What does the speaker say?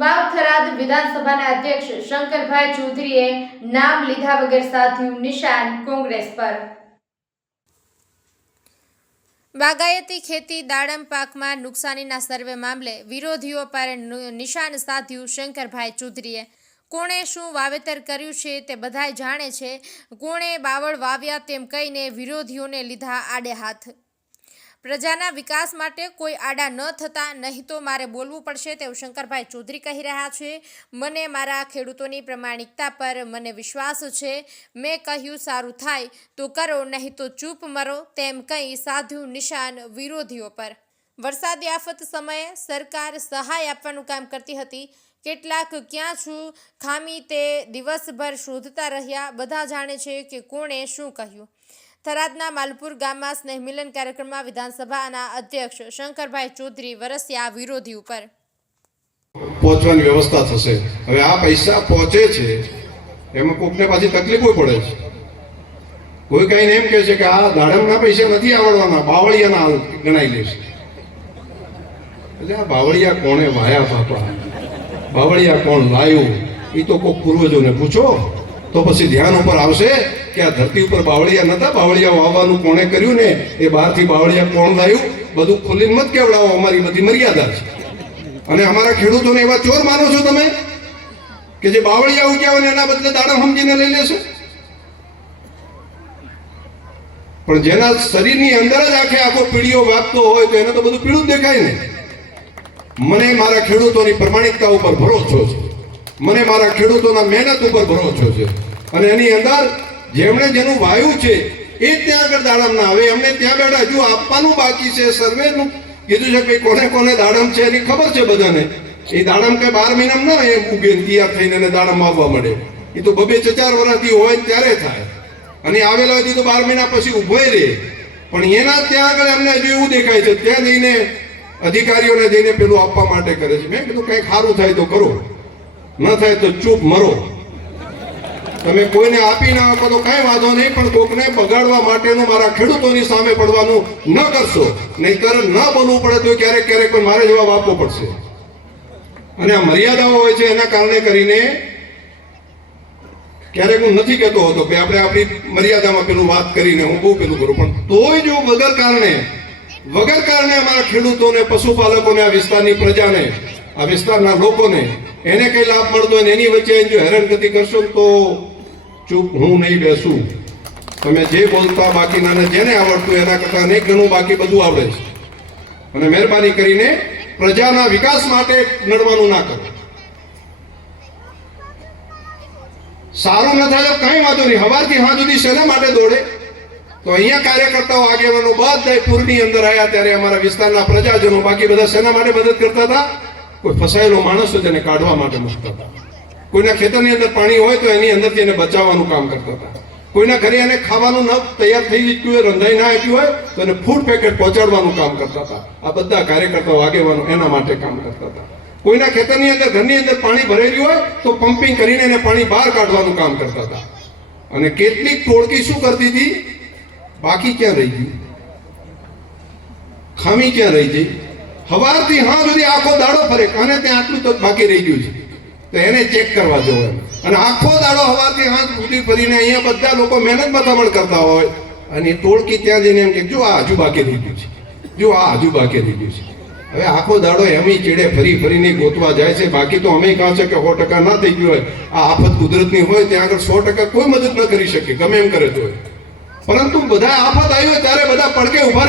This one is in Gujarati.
વાવ વિધાનસભાના અધ્યક્ષ શંકરભાઈ ચૌધરીએ નામ લીધા વગર સાધ્યું નિશાન કોંગ્રેસ પર. બાગાયતી ખેતી દાડમ પાકમાં નુકસાનીના સર્વે મામલે વિરોધીઓ પર નિશાન સાધ્યું શંકરભાઈ ચૌધરીએ. કોણે શું વાવેતર કર્યું છે તે બધાય જાણે છે. કોણે બાવળ વાવ્યા તેમ કહીને વિરોધીઓને લીધા આડે હાથ પ્રજાના વિકાસ માટે કોઈ આડા ન થતા, નહીં તો મારે બોલવું પડશે તેવું શંકરભાઈ ચૌધરી કહી રહ્યા છે. મને મારા ખેડૂતોની પ્રમાણિકતા પર મને વિશ્વાસ છે. મેં કહ્યું, સારું થાય તો કરો, નહીં તો ચૂપ મરો. તેમ કંઈ સાધ્યું નિશાન, વિરોધીઓ પર. વરસાદી આફત સમયે સરકાર સહાય આપવાનું કામ કરતી હતી. કેટલાક ક્યાં છું, ખામી તે દિવસભર શોધતા રહ્યા. બધા જાણે છે કે કોણે શું કહ્યું. થરાદના માલપુર ગામમાં સ્નેહ મિલન કાર્યક્રમમાં વિધાનસભાના અધ્યક્ષ શંકરભાઈ ચૌધરી વરસ્યા વિરોધી ઉપર. પહોંચવાની વ્યવસ્થા થશે. હવે આ પૈસા પહોંચે છે, એમાં કોકને પાછી તકલીફો પડે છે. કોઈ કઈને એમ કહે છે કે આ દાડમના પૈસા નથી આવડવાના, બાવળિયાના ગણાઈ લેશે એટલે આ બાવળિયા કોણે વાયા બાપા? બાવળિયા કોણ લાયું? એ તો કોઈ પૂર્વજોને પૂછો. તો પછી ધ્યાન ઉપર આવશે કે આ ધરતી ઉપર બાવળિયા નતા? બાવળિયા વાવવાનું કોણે કર્યું ને? એ બહારથી બાવળિયા કોણ લાવ્યું બધું ખુલ્લી મત કેવડાવો? અમારી બધી મર્યાદા છે. અને અમારા ખેડૂતોને એવા ચોર માનો છો તમે કે જે બાવળિયા ઉગ્યા હોય એના બદલે દાડમ સમજીને લઈ લેશે પણ જેના શરીરની અંદર જ આખે આખો પીળીઓ વાગતો હોય તો એને તો બધું પીળું જ દેખાય ને. મને મારા ખેડૂતોની પ્રમાણિકતા ઉપર ભરોસો છે. મને મારા ખેડૂતોના મહેનત ઉપર ભરોસો છે. અને એની અંદર જેમણે જેનું વાયુ છે, એ ત્યાં આગળ દાડમ ના આવે. એમને ત્યાં બેઠા હજુ આપવાનું બાકી છે. સર્વેનું કીધું છે કે કોને કોને દાડમ છે એની ખબર છે બધાને. એ દાડમ કઈ બાર મહિનામાં ના એમ ઉભે તૈયાર થઈને એને દાડમ આવવા મળે એ તો બબે ચાર વર્ષથી હોય ત્યારે થાય. અને આવેલા હોય તો બાર મહિના પછી ઊભો રહે. પણ એના ત્યાં આગળ એમને હજુ એવું દેખાય છે, ત્યાં જઈને અધિકારીઓને જઈને પેલું આપવા માટે કરે છે. મેં કીધું, કંઈક સારું થાય તો કરો. ન થાય તો ચૂપ મરો. તમે કોઈને આપી ના આપો તો કાંઈ વાંધો નહીં, પણ કોકને બગાડવા માટેનું મારા ખેડૂતોની સામે પડવાનું ન કરશો. નહીંતર ન બોલવું પડે તો ક્યારેક ક્યારેક પણ મારે જવાબ આપવો પડશે. અને આ મર્યાદાઓ હોય છે, એના કારણે કરીને ક્યારેક હું નથી કહેતો હતો કે આપણે આપણી મર્યાદામાં પેલું વાત કરીને હું બહુ પેલું કરું. પણ તોય જો વગર કારણે વગર કારણે અમારા ખેડૂતોને, પશુપાલકોને, આ વિસ્તારની પ્રજાને, આ વિસ્તારના લોકોને એને કઈ લાભ મળતો હોય એની વચ્ચે જો હેરાનગતિ કરશો તો ચૂપ હું નહીં બેસું. તમે જે બોલતા બાકીના જેને આવડતું એના કરતાં અનેક ઘણું બાકી બધું આવડે છે. અને મહેરબાની કરીને પ્રજાના વિકાસ માટે નડવાનું ના કરો. સારું ન થાય તો કઈ વાંધો નહીં. હવારથી હા સુધી શેના માટે દોડે? તો અહીંયા કાર્યકર્તાઓ આગેવાનો બધા પૂરની અંદર આવ્યા ત્યારે અમારા વિસ્તારના પ્રજાજનો બાકી બધા શેના માટે મદદ કરતા હતા? કોઈ ફસાયેલો માણસ તેને કાઢવા માટે મૂકતા હતા. કોઈના ખેતરની અંદર પાણી હોય તો એની અંદરથી એને બચાવવાનું કામ કરતા હતા. કોઈના ઘરે એને ખાવાનું ન તૈયાર થઈ ગયું હોય, રંધાઈ ના આપ્યું હોય, તો એને ફૂડ પેકેટ પહોંચાડવાનું કામ કરતા હતા. આ બધા કાર્યકર્તાઓ આગેવાનો એના માટે કામ કરતા હતા. કોઈના ખેતરની અંદર, ઘરની અંદર પાણી ભરેલું હોય, તો પમ્પિંગ કરીને એને પાણી બહાર કાઢવાનું કામ કરતા હતા. અને કેટલીક ટોળકી શું કરતી હતી? બાકી ક્યાં રહી ગયું ખામી ક્યાં રહી ગઈ? હવારથી હા સુધી આખો દાડો ફરે અને ત્યાં આટલું તો બાકી રહી ગયું છે? તો એને ચેક કરવા જવું એમ. અને આખો દાડો હવાથી હાથ સુધી ફરીને અહીંયા બધા લોકો મહેનત બતાવણ કરતા હોય. અને ટોળકી ત્યાં જઈને એમ કે, જો આ હજુ બાકી થઈ ગયું છે. જો આ હજુ બાકી થઈ ગયું છે. હવે આખો દાડો એમની ચેડે ફરી ફરીને ગોતવા જાય છે. બાકી તો અમે કહો છે કે સો ટકા ના થઈ ગયું હોય. આ આફત કુદરતની હોય ત્યાં આગળ સો ટકા કોઈ મદદ ન કરી શકે. ગમે એમ કરે તો પરંતુ બધા આફત આવી હોય ત્યારે બધા પડકે ઊભા